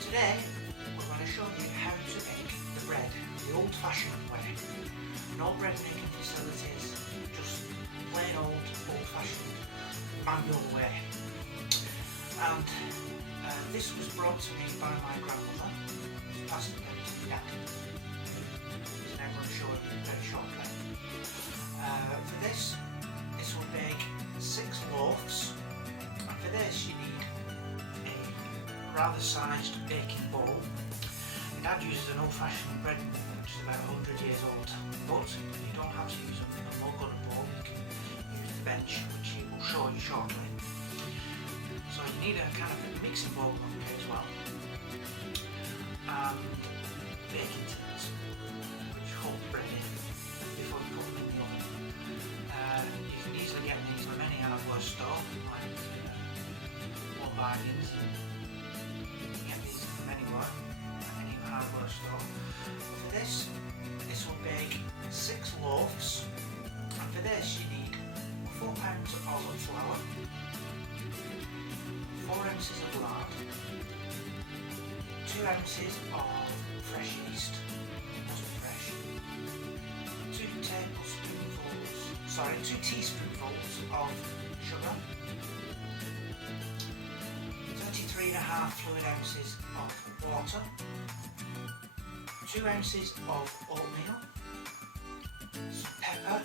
Today we're going to show you how to make the bread the old-fashioned way. No bread making facilities, just plain old-fashioned manual way. And this was brought to me by my grandmother, passed it down to my dad. So I'm going to show you very shortly. For this will make 6 loaves, and for this you need rather sized baking bowl. My dad uses an old-fashioned bread bowl which is about 100 years old, but you don't have to use a mug or a bowl, you can use the bench, which he will show you shortly. So you need a kind of a mixing bowl on here as well, and baking tins which hold the bread in before you put them in the oven. You can easily get these from any hardware store like Bargains. Any hardware store. For this will bake 6 loaves, and for this you need 4 pounds of flour, 4 ounces of lard, 2 ounces of fresh yeast, fresh, 2 teaspoonfuls of sugar, 33.5 fluid ounces of water, 2 ounces of oatmeal, some pepper,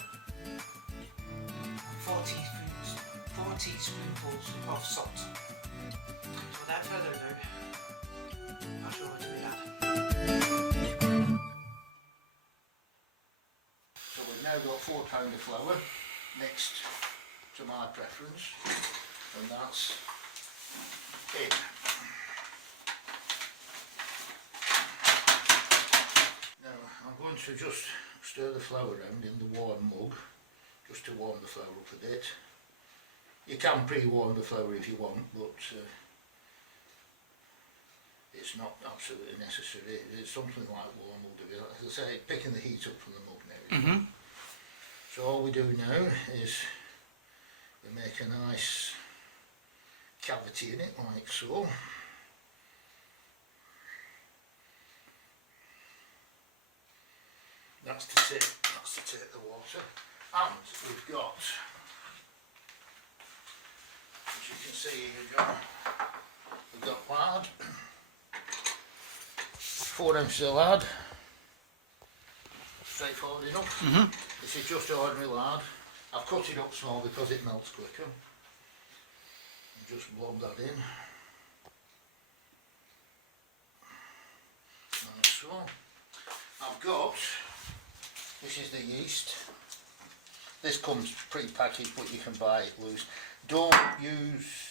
4 teaspoonfuls of salt. So without further ado, I'll show it to my dad. So we've now got 4 pounds of flour mixed to my preference, and that's in. Now I'm going to just stir the flour around in the warm mug just to warm the flour up a bit. You can pre-warm the flour if you want, but it's not absolutely necessary. It's something like warm will do it. As I say, picking the heat up from the mug now. So all we do now is we make a nice cavity in it like so. That's to take the water, and we've got, as you can see here, we've got lard, 4 ounces of lard, straightforward enough. This is just ordinary lard. I've cut it up small because it melts quicker. And just blob that in. Like so. I've got, this is the yeast. This comes pre-packaged, but you can buy it loose. Don't use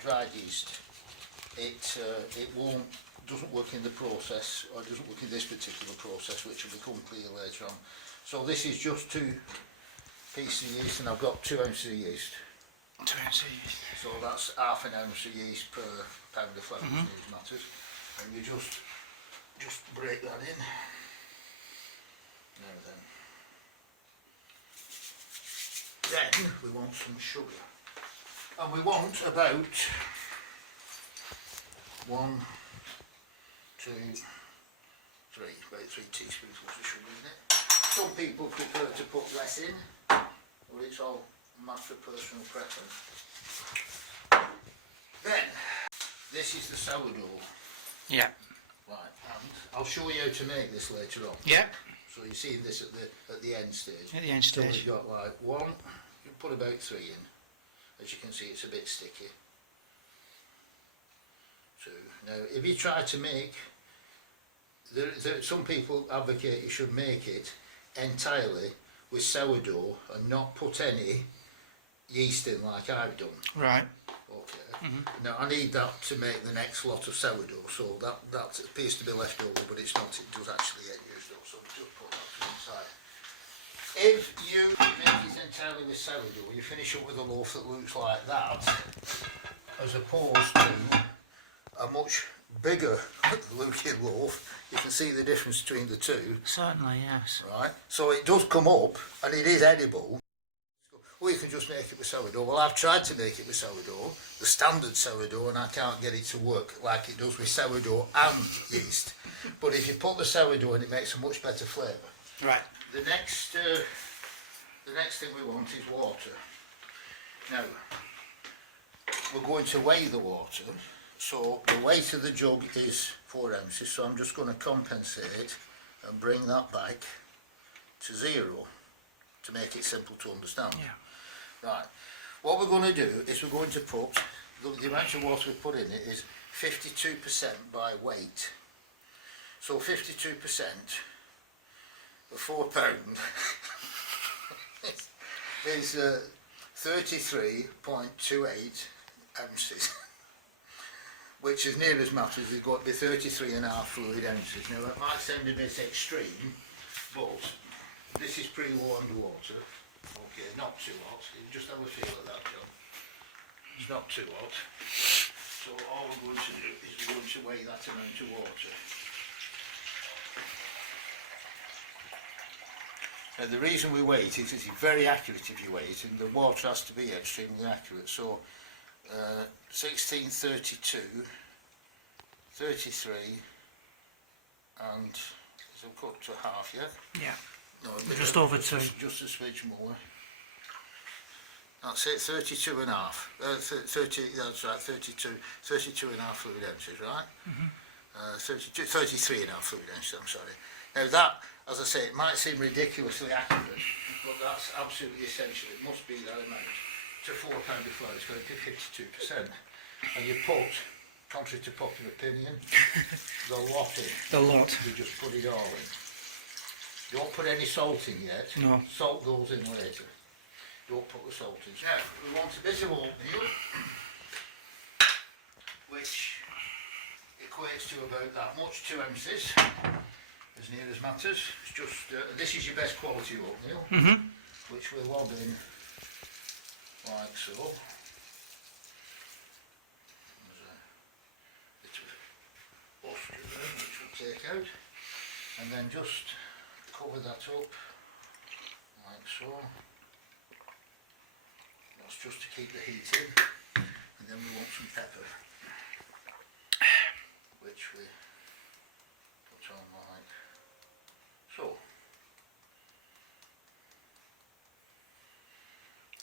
dried yeast. It doesn't work in the process, or doesn't work in this particular process, which will become clear later on. So this is just 2 pieces of yeast, and I've got 2 ounces of yeast. 2 ounces of yeast. So that's half an ounce of yeast per pound of flour, these matters. And you just break that in. Now then we want some sugar, and we want about 1, 2, 3, about 3 teaspoonfuls of sugar in it. Some people prefer to put less in, but it's all a matter of personal preference. Then this is the sourdough. Yeah. Right, and I'll show you how to make this later on. Yeah. So you see this at the end stage. At the end stage. So we've got like 1, you put about 3 in. As you can see, it's a bit sticky. 2. Now, if you try to make, some people advocate you should make it entirely with sourdough and not put any yeast in like I've done. Right. Okay. Now I need that to make the next lot of sourdough, so that appears to be left over, but it's not, it does actually get used up, so just put that to one side. If you make it entirely with sourdough, you finish up with a loaf that looks like that, as opposed to a much bigger looking loaf. You can see the difference between the two. Certainly, yes. Right, so it does come up, and it is edible. Or you can just make it with sourdough. Well, I've tried to make it with sourdough, the standard sourdough, and I can't get it to work like it does with sourdough and yeast. But if you put the sourdough in, it makes a much better flavour. Right. The next thing we want is water. Now, we're going to weigh the water. So the weight of the jug is 4 ounces, so I'm just going to compensate and bring that back to 0 to make it simple to understand. Yeah. Right, what we're going to do is we're going to put, the amount of water we put in it is 52% by weight. So 52% of £4 is 33.28 ounces. Which, as near as matters, is going to be 33.5 fluid ounces. Now that might sound a bit extreme, but this is pretty low underwater. Okay, not too hot. You just have a feel of that, John. It's not too hot. So all we're going to do is we're going to weigh that amount of water. Now the reason we weigh it is it's very accurate if you weigh it, and the water has to be extremely accurate. So 16, 32, 33, and so we've cut to half, yeah? Yeah. No, Just over 2. Just a smidge more. That's it, 32 and a half. 30, that's right, 32 and a half fluid ounces, right? 33 and a half fluid ounces, I'm sorry. Now that, as I say, it might seem ridiculously accurate, but that's absolutely essential. It must be that amount. To £4 of flour, it's going to be 52%. And you put, contrary to popular opinion, the lot in. The lot. You just put it all in. Don't put any salt in yet. No. Salt goes in later. Don't put the salt in. Now, we want a bit of oatmeal, which equates to about that much, 2 ounces, as near as matters. It's just, this is your best quality oatmeal, which we'll lob in like so. There's a bit of butter there, which we'll take out, and then just cover that up like so. That's just to keep the heat in, and then we want some pepper, which we put on like so.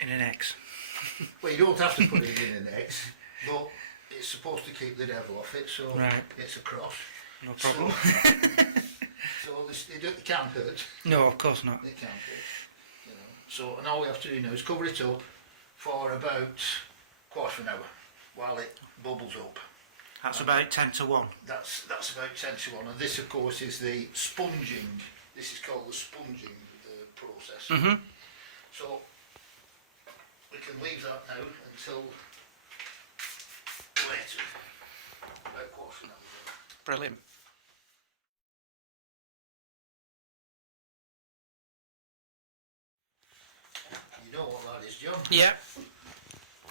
In an X. Well, you don't have to put it in an X, but it's supposed to keep the devil off it, so right. It's a cross. No problem. So this, it can't hurt. No, of course not. It can't hurt. You know. So, and all we have to do now is cover it up for about quarter of an hour while it bubbles up. That's about 10 to 1. That's about 10 to 1, and this of course is the sponging. This is called the sponging process. So we can leave that now until later, about quarter of an hour. Brilliant. You know what that is, John? Yep.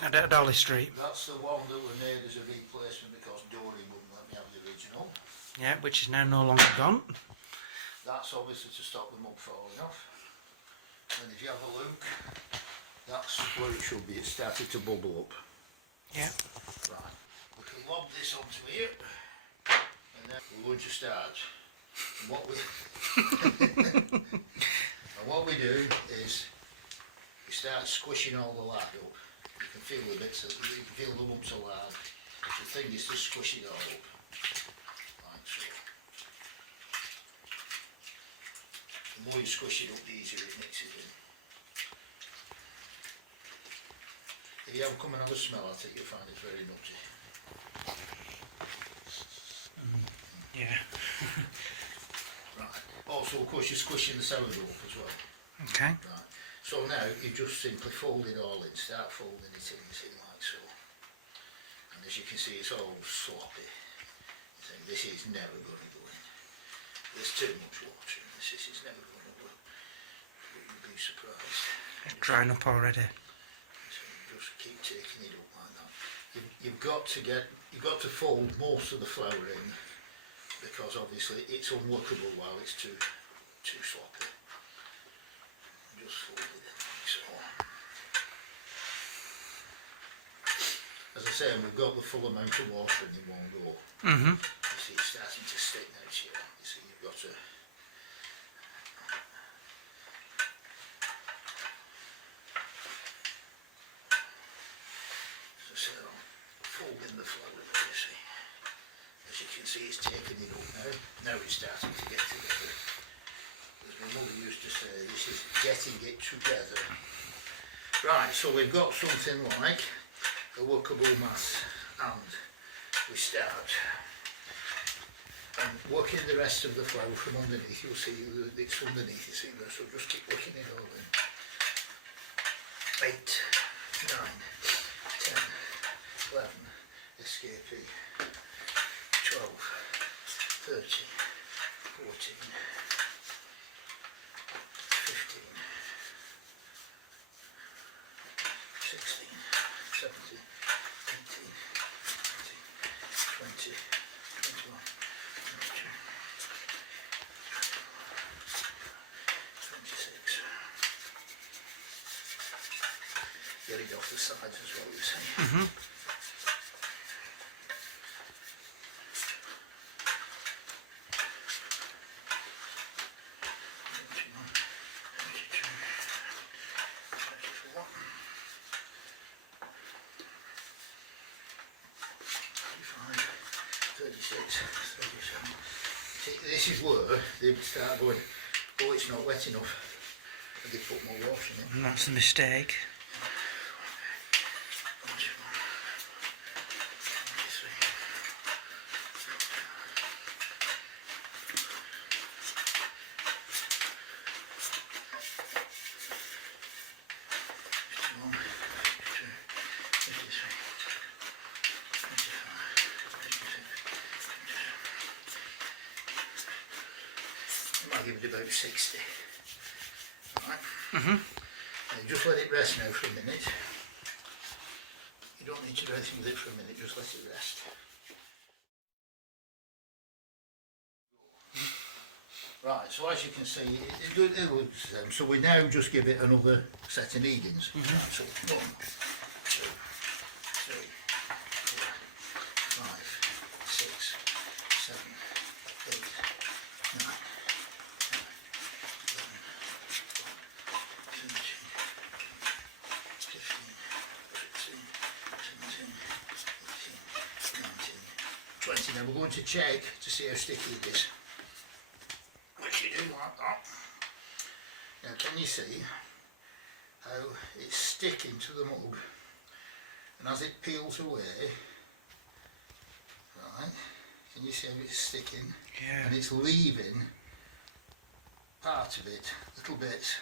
At Dolly Street. That's the one that were made as a replacement because Dory wouldn't let me have the original. Yeah, which is now no longer gone. That's obviously to stop the mug falling off. And if you have a look, that's where it should be. It started to bubble up. Yeah. Right. We can lob this onto here, and then we're going to start. And what we do is we start squishing all the lard up. You can feel the bits, you can feel the lumps of lard. The thing is to squish it all up, like so. The more you squish it up, the easier it mixes in. If you ever come and have a smell at it, you'll find it very nutty. Yeah. Right. Also, of course, you're squishing the sourdough up as well. Okay. Right. So now you just simply fold it all in, start folding it in, you see, like so. As you can see, it's all sloppy. So this is never going to go in. There's too much water in this. This is never going to go. You'd be surprised. It's drying up already. So you just keep taking it up like that. You've got to fold most of the flour in, because obviously it's unworkable while it's too sloppy. Just fold it in like so. As I say, we've got the full amount of water in one go. You see it's starting to stick now here. You see you've got to fold in the flour there, you see. As you can see, it's taking it up now. Now it's starting to get together. As my mother used to say, this is getting it together. Right, so we've got something like a workable mass, and we start and working the rest of the flour from underneath. You'll see it's underneath, you see there, so just keep working it all in. 8, 9, 10, 11, escapee, 12, 13, 14, 15, 16, 17, 18, 19, 20, 21, 22, 26. Get it off the sides as well, you see. 36, 37. See, this is where they would start going, oh, it's not wet enough, and they put more water in it. And that's the mistake. 60. Right. And you just let it rest now for a minute. You don't need to do anything with it for a minute, just let it rest. Right, so as you can see, it looks the same. So we now just give it another set of kneadings. Right, so 1, 2, 3, 4, 5, 6, 7, 8, 9. 20. Now we're going to check to see how sticky it is. Which you do like that. Now can you see how it's sticking to the mug, and as it peels away, right, can you see how it's sticking? Yeah. And it's leaving part of it, little bits.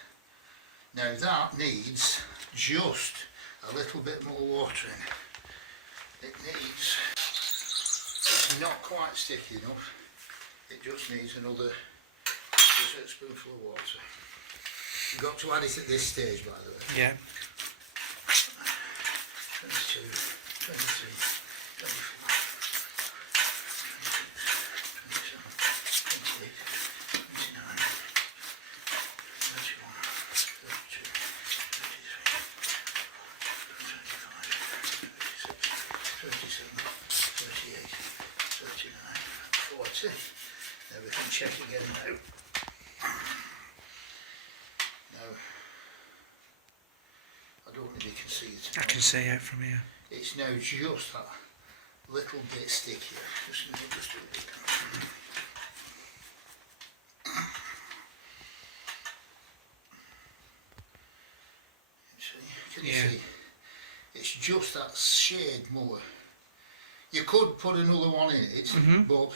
Now that needs just a little bit more water in. It needs, it's not quite sticky enough, it just needs another spoonful of water. You've got to add it at this stage, by the way. Yeah. 22, 23, 24, 26, 27, 28, 29, 31, 32, 33, 35, 36, 37, 38, 39, 40. Now we can check again now. Now, I don't know if you can see it. I can see it from here. It's now just that little bit stickier. Just do it. Can you see? It's just that shade more. You could put another one in it, but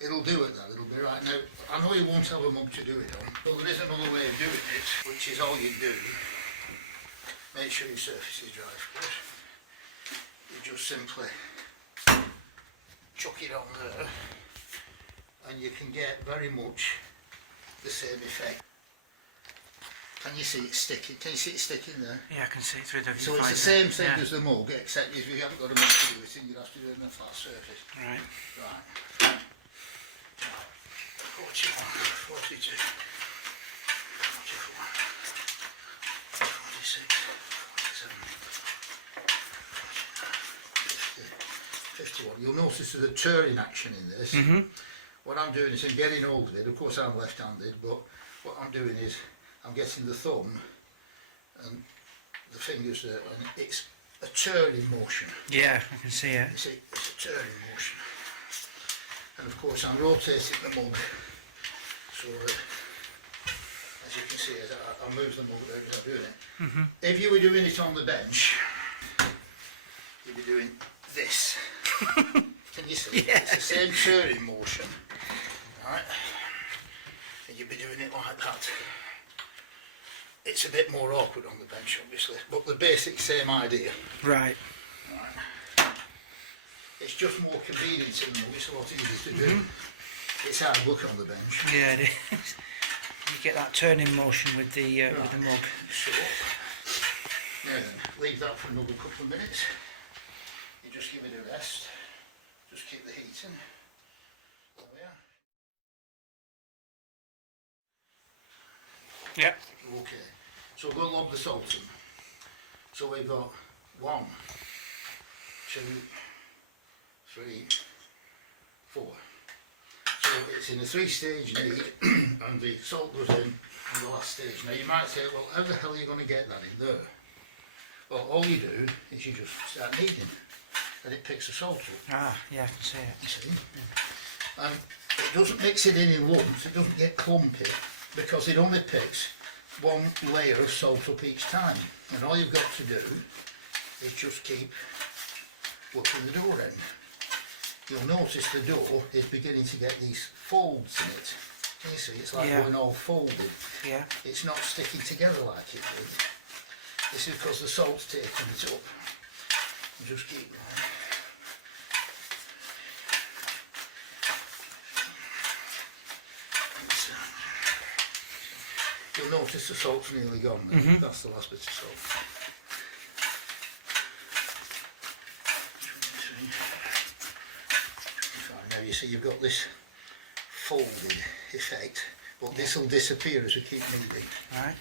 it'll do it that, it'll be right. Now, I know you won't have a mug to do it on, but there is another way of doing it, which is all you do. Make sure your surface is dry first. You just simply chuck it on there, and you can get very much the same effect. Can you see it sticking? Can you see it sticking there? Yeah, I can see it through the viewfinder. So it's the same thing as the mug, except if you haven't got a mug to do it in, you have to do it on a flat surface. Right. Right. 41, 42, 44, 46, 47, 50, 51. You'll notice there's a turning action in this. What I'm doing is I'm getting hold of it. Of course I'm left-handed, but what I'm doing is I'm getting the thumb and the fingers there, and it's a turning motion. Yeah, I can see it. You see, it's a turning motion. And of course I'm rotating the mug so that, as you can see, as I move the mug there as I'm doing it. If you were doing it on the bench, you'd be doing this. Can you see? Yeah. It's the same turning motion, right? And you'd be doing it like that. It's a bit more awkward on the bench, obviously, but the basic same idea. Right. Right. It's just more convenient in the mug. It's a lot easier to do. It's hard work on the bench. Yeah, it is. You get that turning motion with the mug. So, now then, leave that for another couple of minutes. You just give it a rest. Just keep the heat in. There we are. Yep. Okay, so we'll lob the salt in. So we've got 1, 2, 3, 4. So it's in a 3-stage knead, and the salt goes in on the last stage. Now you might say, well, how the hell are you going to get that in there? Well, all you do is you just start kneading, and it picks the salt up. Ah, yeah, I can see it. You see? And it doesn't mix it in lumps, it doesn't get clumpy, because it only picks 1 layer of salt up each time. And all you've got to do is just keep working the dough end. You'll notice the dough is beginning to get these folds in it. Can you see? It's like going all folded. Yeah. It's not sticking together like it did. This is because the salt's taken it up. And just keep going. You'll notice the salt's nearly gone. That's the last bit of salt. Now you see you've got this folded effect, but this will disappear as we keep kneading. Right.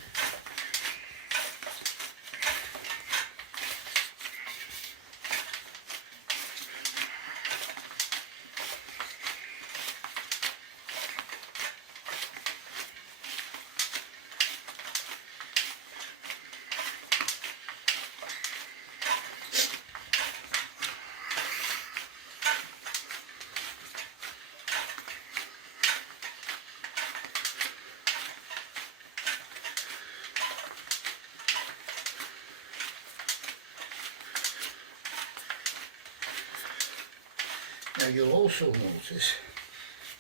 Now you'll also notice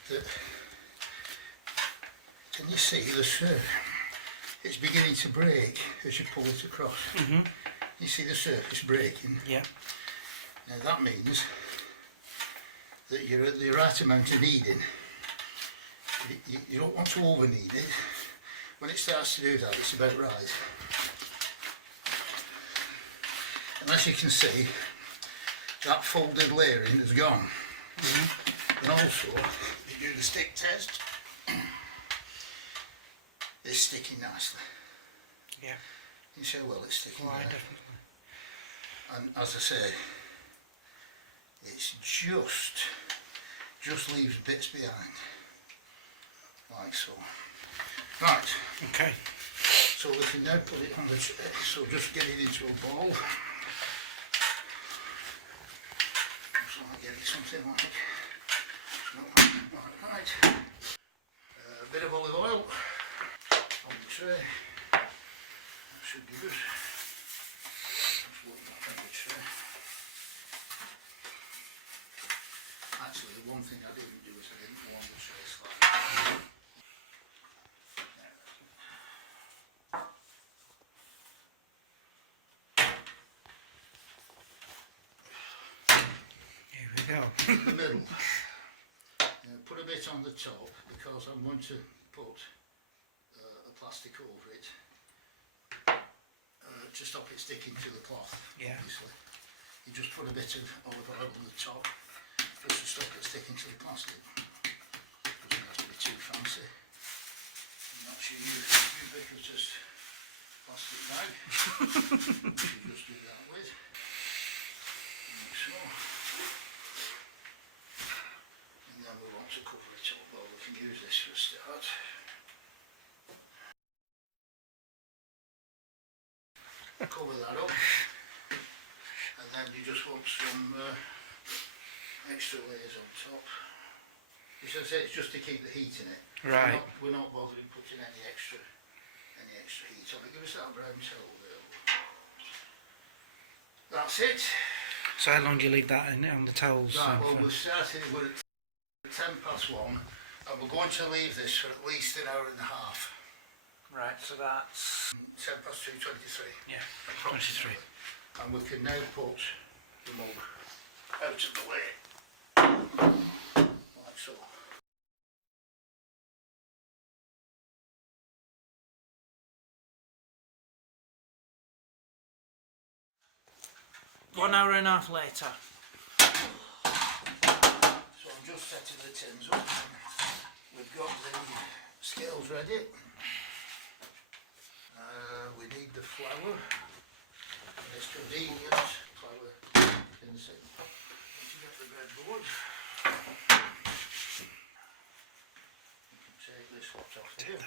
that, can you see the surface? It's beginning to break as you pull it across. You see the surface breaking? Yeah. Now that means that you're at the right amount of kneading. You don't want to over knead it. When it starts to do that, it's about right. And as you can see, that folded layering has gone. And also, if you do the stick test, it's sticking nicely. Yeah. You see how well it's sticking Right, there. definitely. And as I say, it's just leaves bits behind, like so. Right. Okay. So we can now put it on the tray. So just get it into a bowl. So I get it something like, right. A bit of olive oil on the tray. That should be good. Just look back on the tray. Actually, the one thing I didn't do is I didn't go on the tray slide. Here we go. in the middle. Put a bit on the top because I'm going to put a plastic over it to stop it sticking to the cloth. Yeah. Obviously, you just put a bit of olive oil on the top just to stop it sticking to the plastic. Doesn't have to be too fancy. And that's your ubiquitous plastic bag. Which you just do that with. Like so. And then we want to cover it up. Well, we can use this for a start. Cover that up. And then you just want some extra layers on top. As I say, it's just to keep the heat in it. Right. We're not bothering putting any extra heat on it. Give us that brown towel there. That's it. So how long do you leave that in on the towels? Right, well, we're at 1:10 past 1 and we're going to leave this for at least an hour and a half. Right, so that's 10 past 2, 23. yeah, 23. And we can now put the mug out of the way. Like so. One hour and a half later. So I'm just setting the tins up. We've got the scales ready. We need the flour. And it's convenient. Flour in the same. Once you get the breadboard, you can take this hot off here.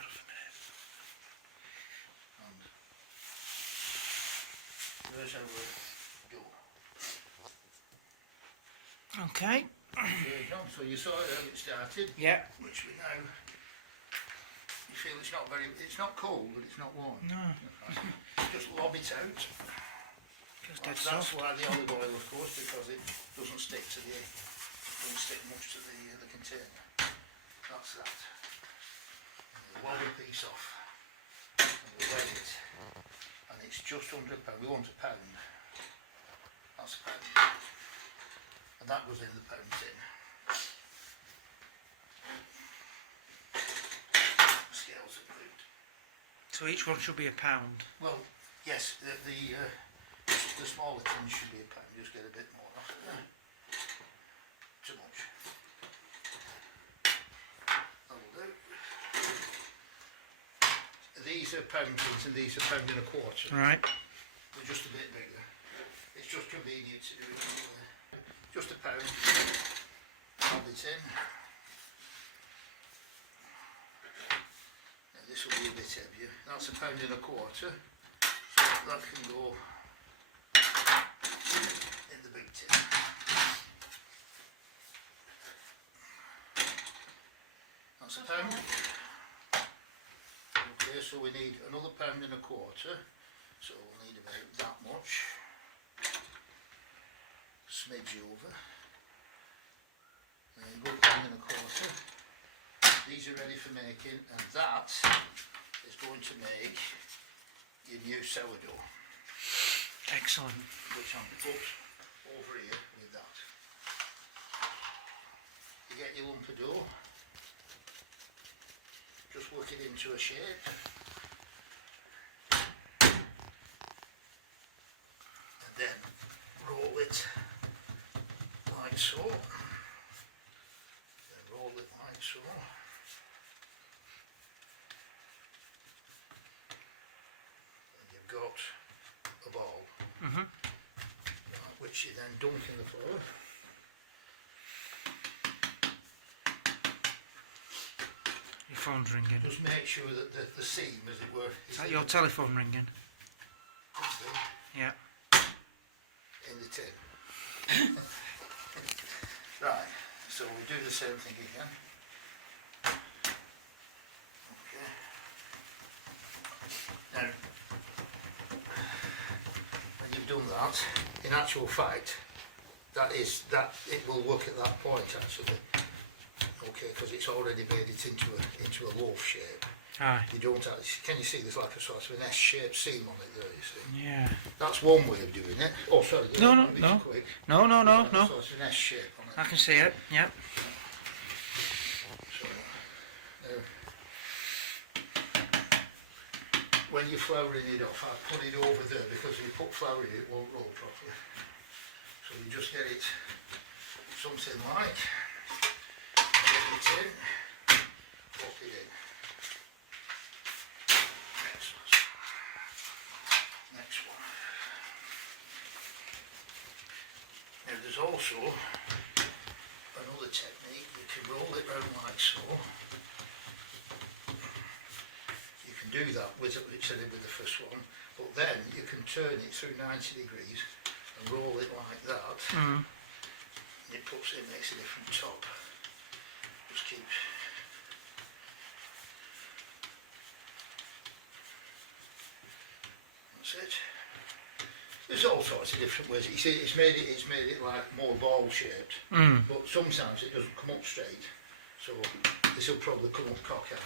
And there's our dough. Okay. There you go. So you saw how it started. Yeah. Which we now. You feel it's not cold, but it's not warm. No. Just lob it out. That's why the olive oil, of course, because it doesn't stick much to the container. That's that. And you lob a piece off, and we weigh it, and it's just under a pound. We want a pound. That's a pound, and that goes in the pound tin. Scales included. So each one should be a pound. Well, yes, the smaller tins should be a pound, just get a bit more off it. Too much. That'll do. These are pound tins and these are pound and a quarter. Right. They're just a bit bigger. It's just convenient to do it. Just a pound. Add it in. Now this will be a bit heavier. That's a pound and a quarter. So that can go in the big tin. That's a pound. Okay, so we need another pound and a quarter. So we'll need about that much. Smidge over. There you go, pound and a quarter. These are ready for making, and that is going to make your new sourdough. Excellent. Which I'm put over here with that. You get your lump of dough, just work it into a shape. And then roll it like so. Then roll it like so. And you've got a ball. Which you then dunk in the flour. Your phone's ringing. Just make sure that the seam, as it were, Is that your telephone ringing? Yeah. In the tin. Right, so we do the same thing again. Okay. Now, when you've done that, in actual fact, it will work at that point actually. Okay, because it's already made it into a loaf shape. Aye. You don't actually, can you see there's like a sort of an S-shaped seam on it there, you see? Yeah. That's one way of doing it. Oh, sorry. No. Quick. No. Sort of an S shape on can't I can see it, yep. So, now, when you're flouring it off, I put it over there because if you put flour in it won't roll properly. So you just get it something like, get it in, pop it in. Next one. Now there's also another technique. You can roll it round like so. You can do that with the first one, but then you can turn it through 90 degrees and roll it like that. And it makes a different top. Just keep. That's it. There's all sorts of different ways. You see, it's made it like more ball shaped, but sometimes it doesn't come up straight. So this will probably come up cockeyed.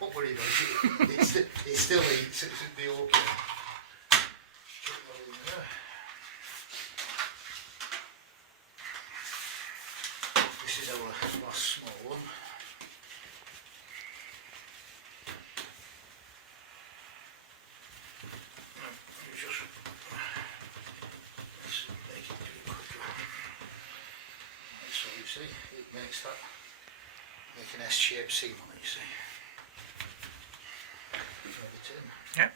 Don't worry about it. It still eats. It should be okay. Put that in there. This is our last small one. So you see, it makes that, make an S-shaped seam on it, you see. Rub it in. Yep.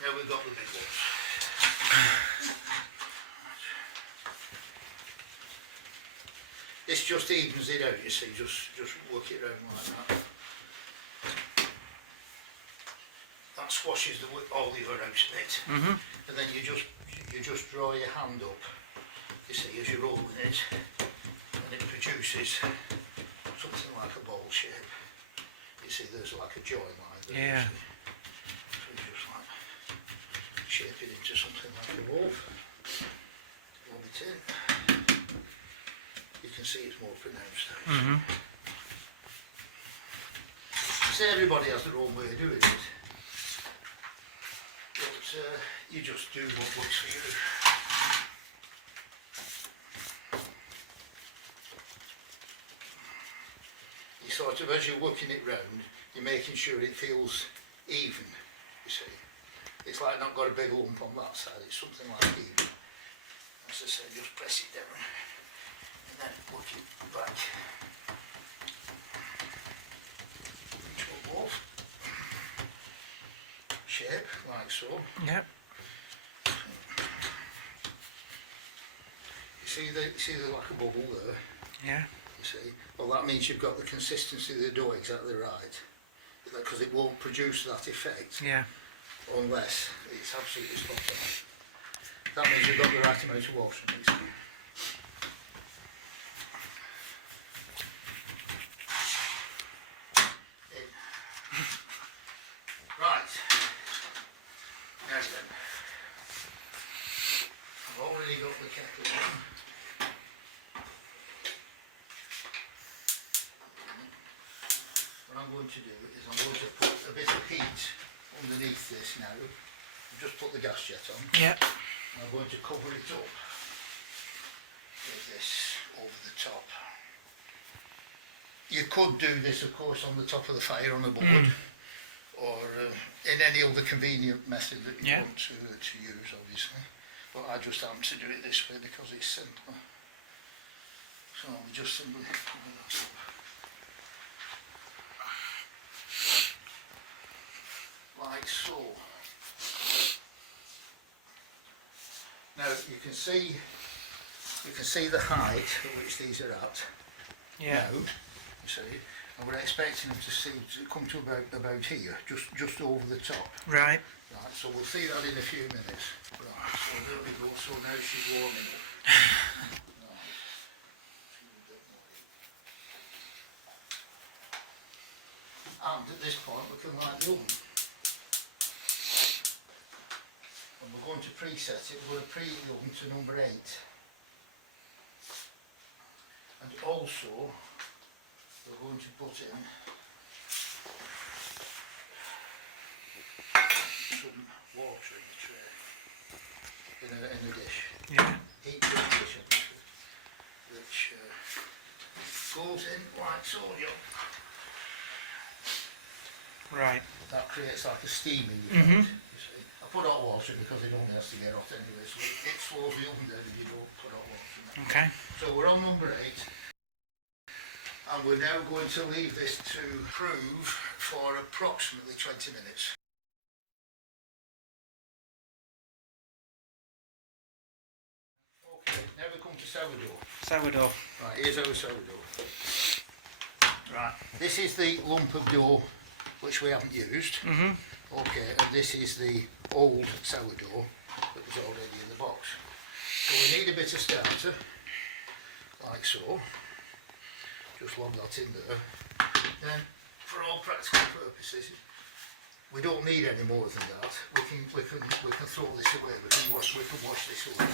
Now we've got the big ones. This just evens it out, you see, just work it around like that. That squashes the olive out of it, and then you just draw your hand up, you see, as you're rolling it, and it produces something like a bowl shape. You see, there's like a join line there. Yeah. So you just like shape it into something like a loaf. Roll it in. You can see it's more pronounced. So everybody has their own way of doing it. But you just do what works for you. You sort of, as you're working it round, you're making sure it feels even, you see. It's like not got a big lump on that side, it's something like even. As I say, just press it down and then work it back into a loaf shape, like so. Yep. You see the like a bubble there? Yeah. You see? Well, that means you've got the consistency of the dough exactly right, because it won't produce that effect Yeah. unless it's absolutely spot on. That means you've got the right amount of water in it. Right. Now then, I've already got the kettle on. What I'm going to do is I'm going to put a bit of heat underneath this now. I've just put the gas jet on. Yep. I'm going to cover it up with this over the top. You could do this, of course, on the top of the fire on a board, or in any other convenient method that you want to use, obviously. But I just happen to do it this way because it's simpler. So we just simply cover that up. Like so. Now you can see the height at which these are at. Yeah. Now, you see, and we're expecting them to come to about here, just over the top. Right. Right. So we'll see that in a few minutes. Right. So there we go. So now she's warming up. Right. And at this point we can light the oven. And we're going to preset it. We're going to preheat the oven to number 8. also we're going to put in some water in the tray, in a dish. Yeah. Heat drink dish, obviously, which goes in like so, Right. That creates like a steaming effect, you see. I put hot water because it only has to get hot anyway, so it slows the oven down if you don't put hot water in it. Okay. So we're on number 8, and we're now going to leave this to prove for approximately 20 minutes. Okay, now we come to sourdough. Sourdough. Right, here's our sourdough. Right, this is the lump of dough which we haven't used. Okay, and this is the old sourdough that was already in the box. So we need a bit of starter, like so. Just lob that in there. Then, for all practical purposes, we don't need any more than that. We can throw this away. We can wash this away.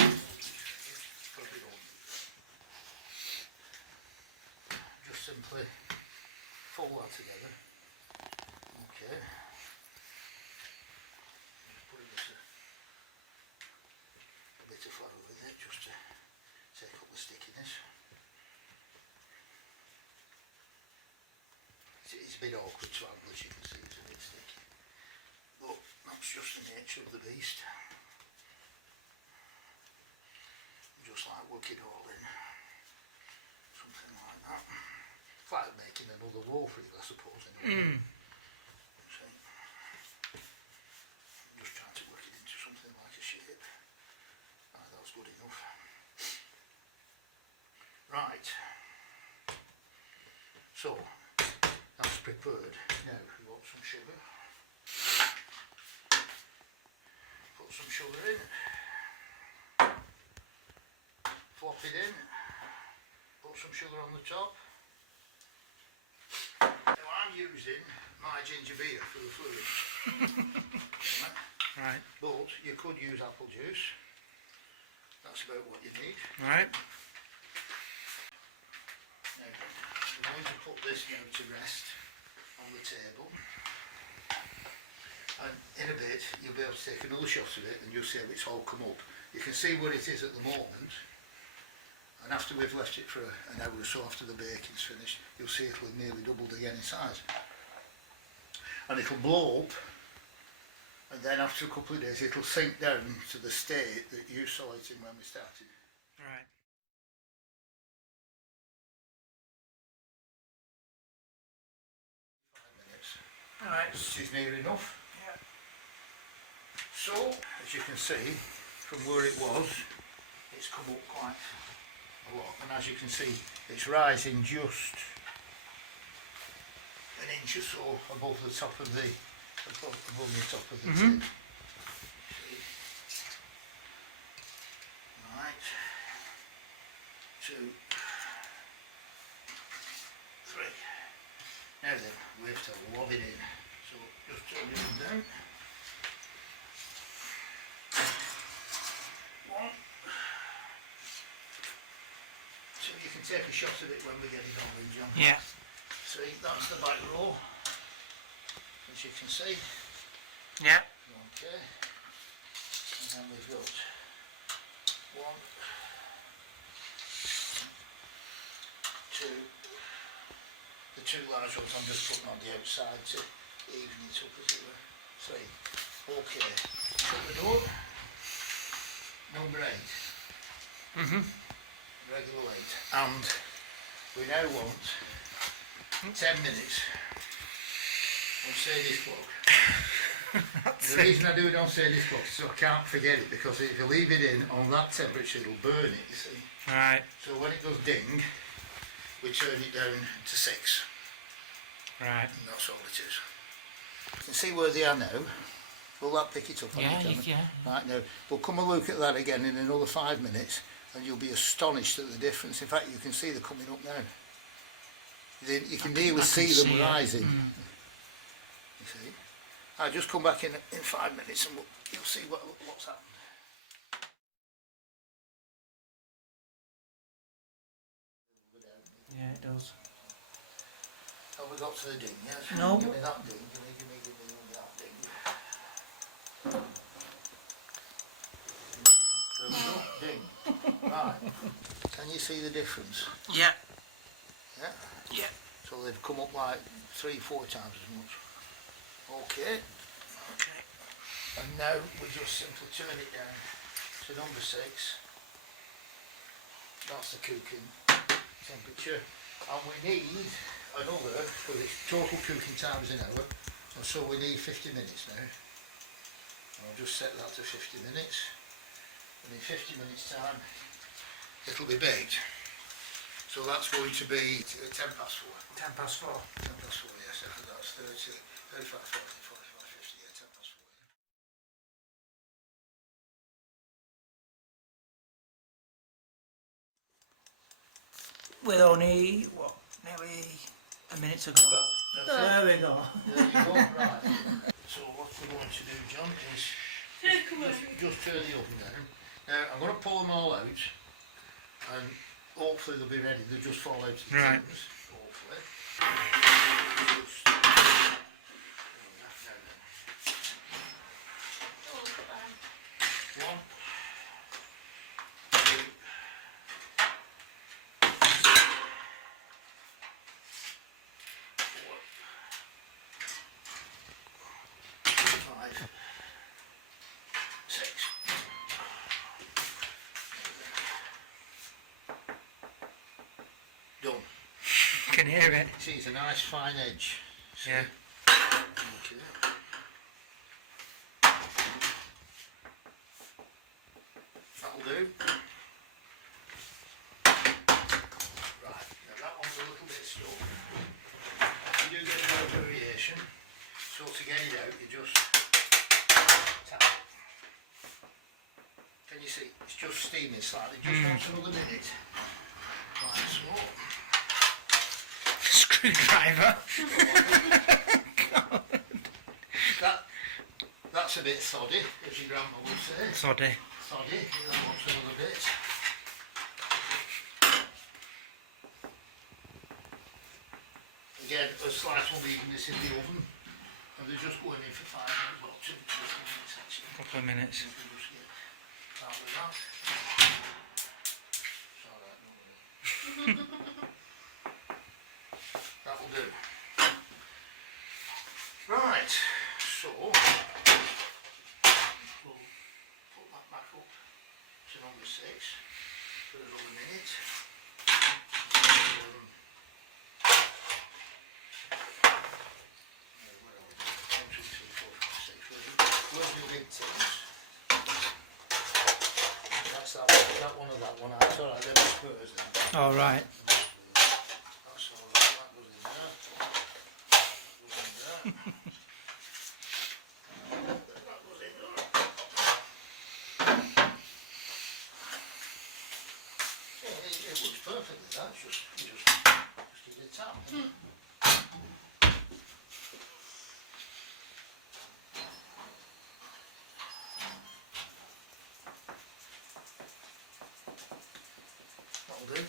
Probably don't. Just simply fold that together. Okay. Just put a bit of flour with it just to take up the stickiness. It's a bit awkward to handle, as you can see, it's a bit sticky. But that's just the nature of the beast. Just like work it all in. Something like that. It's like making another loaf, really, I suppose. Anyway. See? I'm just trying to work it into something like a shape. Right, that's good enough. Right. So, that's prepared. Now we want some sugar. Put some sugar in. Flop it in. Put some sugar on the top. Now I'm using my ginger beer for the fluid. Right. But you could use apple juice. That's about what you need. Right. Now, we're going to put this now to rest on the table, and in a bit you'll be able to take another shot of it and you'll see how it's all come up. You can see where it is at the moment, and after we've left it for an hour or so after the baking's finished, you'll see it'll have nearly doubled again in size, and it'll blow up, and then after a couple of days it'll sink down to the state that you saw it in when we started. Right. Alright. This is near enough. Yeah. So, as you can see, from where it was, it's come up quite a lot, and as you can see, it's rising just an inch or so above the top of the tin. Right. 2, 3. Now then, we have to lob it in. So just turn it down. 1. So you can take a shot of it when we get it on in, John. Yeah. See, that's the back row, as you can see. Yeah. Okay. And then we've got 1, 2. The 2 large ones I'm just putting on the outside to even it up, as it were. 3. Okay. Shut the door. Number 8. Regular weight. And we now want 10 minutes on Sadie's clock. The reason I do it on Sadie's clock is so I can't forget it, because if you leave it in on that temperature it'll burn it, you see. Right. So when it goes ding, we turn it down to 6. Right. And that's all it is. You can see where they are now. Will that pick it up on Yeah, the camera? yeah. Right, now we'll come and look at that again in another 5 minutes, and you'll be astonished at the difference. In fact, you can see they're coming up now. You can nearly see them rising. You see? I'll just come back in 5 minutes and you'll see what's happened. does. Have we got to the ding yet? No. Give me that ding, give me that ding. There we go, ding. Right. Can you see the difference? Yeah. Yeah? Yeah. So they've come up like 3-4 times as much. Okay. Okay. And now we just simply turn it down to number 6. That's the cooking temperature. And we need another, because its total cooking time is an hour, and so we need 50 minutes now. I'll just set that to 50 minutes. And in 50 minutes time, it'll be baked. So that's going to be 10 past 4. 10 past 4. 10 past 4, yes, that's 30, 35, 40, 45, 50, yeah, 10 past 4. With only, what, nearly a minute to go. Well, There we go. there you go, right. So what we're going to do, John, is just turn the oven down. Now I'm going to pull them all out, and hopefully they'll be ready. They'll just fall out of the Right. tins, hopefully. One, two, 5, 6. Done. Can hear it. See, it's a nice fine edge. See? Yeah. Okay. That'll do. Right, now that one's a little bit stuck. You do get a bit of variation, so to get it out you just tap. Can you see? It's just steaming slightly, just wants another minute. Like so. Screwdriver. That's a bit soddy, as your grandma would say. Soddy. Soddy, that wants another bit. Again, a slight unevenness in the oven, and they're just going in for 5 minutes, well, 2 minutes actually. Couple of minutes. You can just get out with that. It's alright, don't worry. That'll do. Right, so we'll put that back up to number 6 for another minute. Where are we? 1, 2, 3, 4, 5, 6. Where's the big tins? That's that one or that one. That's alright, they're the spurs then. All right. That's all right, that goes in there. Goes in there. That goes in there. Yeah, it looks perfectly, that's just give it a tap. That'll do.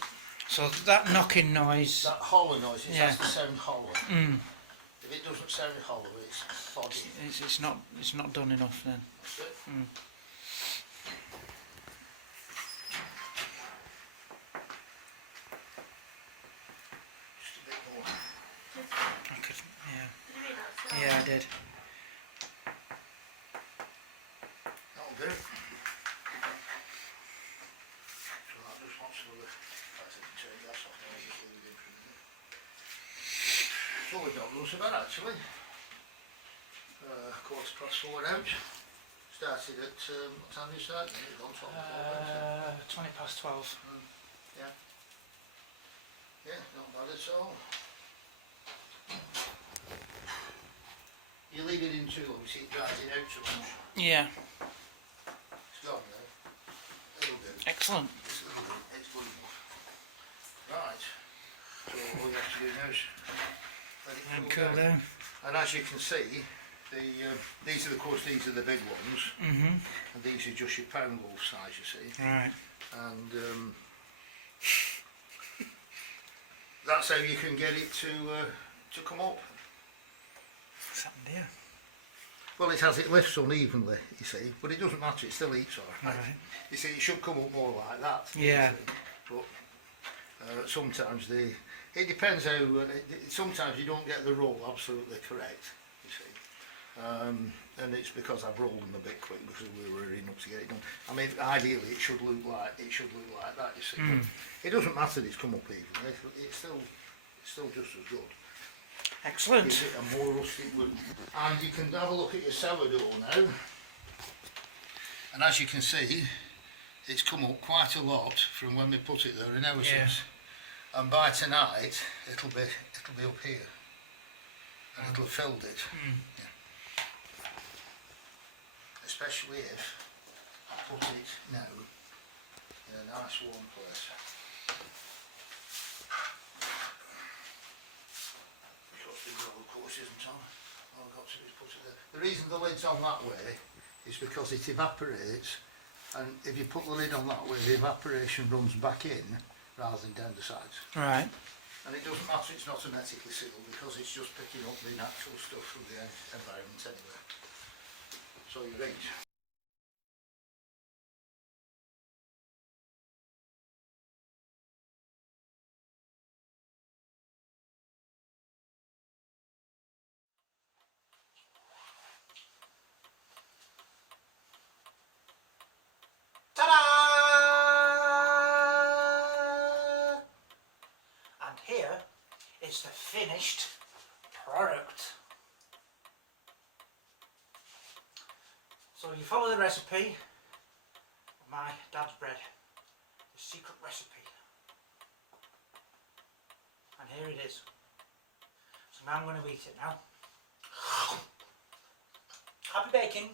So that knocking noise. That hollow noise, it Yeah. has to sound hollow. Mm, If it doesn't sound hollow, it's foddy. it's not done enough then. That's it. Mm. Just a bit more. I could, yeah. Yeah, I did. That'll do. So that just wants another. I think turn the gas off now. Just leave it in for a minute. So we've not done so bad actually. 4:15 out. Started at what time did you start? It was on 12. 20 past 12. Yeah. Yeah, not bad at all. You leave it in too long, you see it dries it out too much. Yeah. It's gone now. It'll do. Excellent. It's good enough. Right. So all you have to do now is let it And cool down. And as you can see, these are the big ones, and these are just your pound loaf size, you see. Right. And that's how you can get it to come up. What's happened here? Well, it lifts unevenly, you see, but it doesn't matter, it still eats alright. Right. You see, it should come up more like that. Yeah. But sometimes it depends how, sometimes you don't get the roll absolutely correct, you see. And it's because I've rolled them a bit quick because we were hurrying up to get it done. I mean, ideally it should look like that, you see. But it doesn't matter that it's come up evenly, it's still just as good. Excellent. Is it a more rustic wood? And you can have a look at your sourdough now. And as you can see, it's come up quite a lot from when we put it there in our sense. And by tonight, it'll be up here, and it'll have filled it. Yeah. Especially if I put it now in a nice warm place. Because the grill, of course, isn't on. All I've got to do is put it there. The reason the lid's on that way is because it evaporates, and if you put the lid on that way, the evaporation runs back in rather than down the sides. Right. And it doesn't matter, it's not hermetically sealed because it's just picking up the natural stuff from the environment anyway. So you eat. Ta-da! And here is the finished product. So you follow the recipe of my dad's bread, the secret recipe. And here it is. So now I'm going to eat it now. Happy baking!